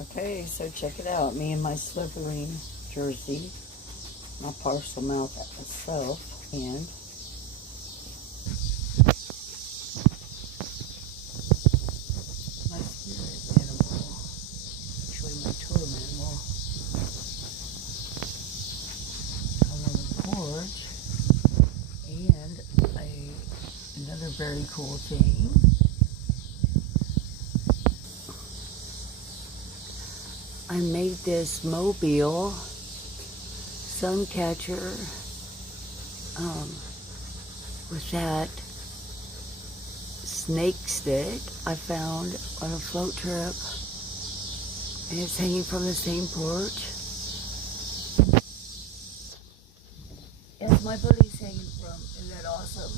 Okay, so check it out. Me and my Slytherin jersey, my parcel mouth itself, and my spirit animal, actually my totem animal, out on the porch. And another very cool thing, I made this mobile sun catcher with that snake stick I found on a float trip, and it's hanging from the same porch as my buddy's hanging from. Isn't that awesome?